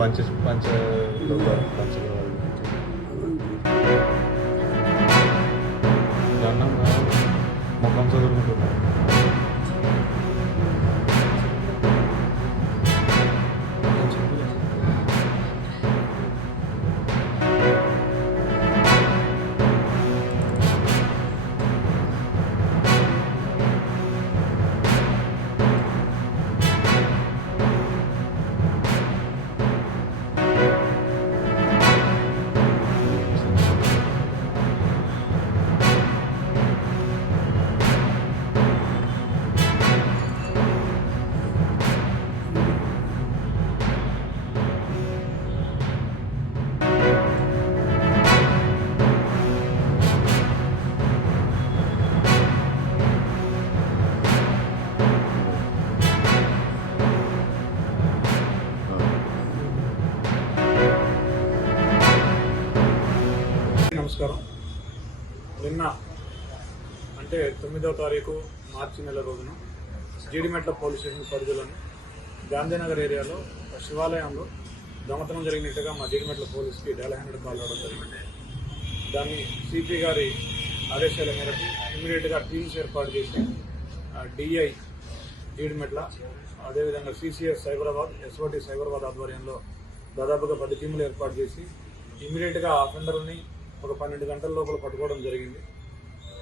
పంచ పంచ పంచ దండం ముఖం చదువుకుంటున్నాను. నమస్కారం. నిన్న అంటే 9వ తారీఖు మార్చి నెల రోజున జీడిమెట్ల పోలీస్ స్టేషన్ పరిధిలోని గాంధీనగర్ ఏరియాలో శివాలయంలో దొంగతనం జరిగినట్టుగా మా జీడిమెట్ల పోలీస్కి డయల్ 100 కాల్ రావడం జరిగింది. దాన్ని సిపి గారి ఆదేశాల మేరకు ఇమీడియట్గా టీమ్స్ ఏర్పాటు చేసి డిఐ జీడిమెట్ల అదేవిధంగా సిసిఎస్ సైబరాబాద్ ఎస్ఓటి సైబరాబాద్ ఆధ్వర్యంలో దాదాపుగా 10 టీములు ఏర్పాటు చేసి ఇమీడియట్గా అఫెండర్ని ఒక 12 గంటల లోపల పట్టుకోవడం జరిగింది.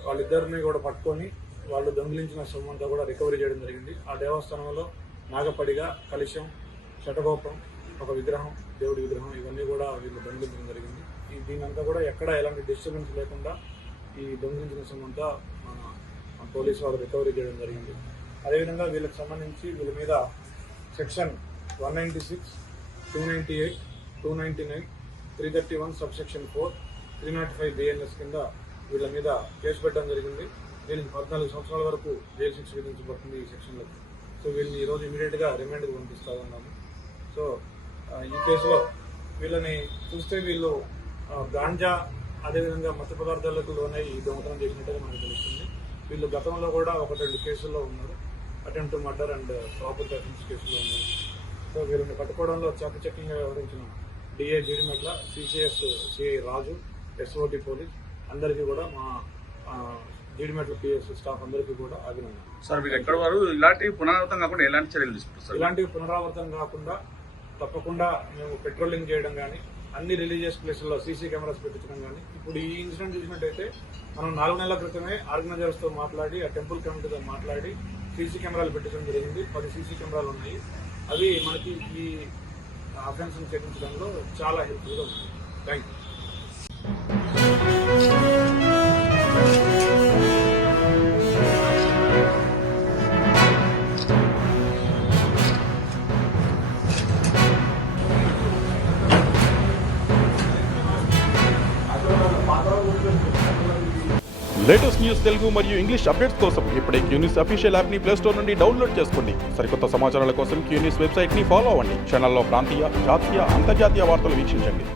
వాళ్ళిద్దరిని కూడా పట్టుకొని వాళ్ళు దొంగిలించిన సొమ్మంతా కూడా రికవరీ చేయడం జరిగింది. ఆ దేవస్థానంలో నాగపడిగా కలశం, శటగోపం, ఒక విగ్రహం, దేవుడి విగ్రహం ఇవన్నీ కూడా వీళ్ళు దొంగిలించడం జరిగింది. దీనంతా కూడా ఎక్కడ ఎలాంటి డిస్టర్బెన్స్ లేకుండా ఈ దొంగిలించిన సొమ్మంతా మన పోలీసు వాళ్ళు రికవరీ చేయడం జరిగింది. అదేవిధంగా వీళ్ళకి సంబంధించి వీళ్ళ మీద సెక్షన్ 196, 298, 299, 331 సబ్సెక్షన్ 4, 305 BNS కింద వీళ్ళ మీద కేసు పెట్టడం జరిగింది. వీళ్ళకి 14 సంవత్సరాల వరకు జైలు శిక్ష విధించబడుతుంది ఈ సెక్షన్లో. సో వీళ్ళని ఈరోజు ఇమీడియట్గా రిమాండ్కి పంపిస్తూ ఉన్నాము. సో ఈ కేసులో వీళ్ళని చూస్తే వీళ్ళు గాంజా అదేవిధంగా మత్తు పదార్థాలకు లోనై ఈ దొంగతనం చేసినట్టుగా మనకు తెలుస్తుంది. వీళ్ళు గతంలో కూడా 1-2 కేసుల్లో ఉన్నారు. Attempt to murder and property offence కేసులో ఉన్నారు. సో వీళ్ళని పట్టుకోవడంలో చాకచక్యంగా వ్యవహరించిన డిఐ జీడిమెట్ల, సిసిఎస్ సిఐ రాజు, ఎస్ఓటి పోలీస్ అందరికీ కూడా మా జీడిమెట్ల పిఎస్ స్టాఫ్ అందరికీ కూడా అభినందన. సార్ మీరు ఎక్కడ వారు ఇలాంటివి పునరావృతం కాకుండా ఎలాంటి చర్యలు తీసుకుంటారు? ఇలాంటివి పునరావృతం కాకుండా తప్పకుండా మేము పెట్రోలింగ్ చేయడం కానీ, అన్ని రిలీజియస్ ప్లేసుల్లో సీసీ కెమెరాస్ పెట్టించడం కానీ, ఇప్పుడు ఈ ఇన్సిడెంట్ చూసినట్టయితే మనం 4 నెలల క్రితమే ఆర్గనైజర్స్తో మాట్లాడి ఆ టెంపుల్ కమిటీతో మాట్లాడి సీసీ కెమెరాలు పెట్టించడం జరిగింది. 10 సీసీ కెమెరాలు ఉన్నాయి. అవి మనకి ఈ అఫెన్స్ని చేయించడంలో చాలా హెల్ప్ఫుల్గా ఉంది. Thank you. Latest news Telugu మరియు ఇంగ్లీష్ అప్డేట్స్ కోసం ఇప్పుడే క్యూన్యూస్ అఫీషియల్ యాప్ని ప్లేస్టోర్ నుండి డౌన్లోడ్ చేసుకోండి. సరికొత్త సమాచారాల కోసం క్యూన్యూస్ వెబ్సైట్ని ఫాలో అవ్వండి. ఛానల్లో ప్రాంతీయ, జాతీయ, అంతర్జాతీయ వార్తలు వీక్షించండి.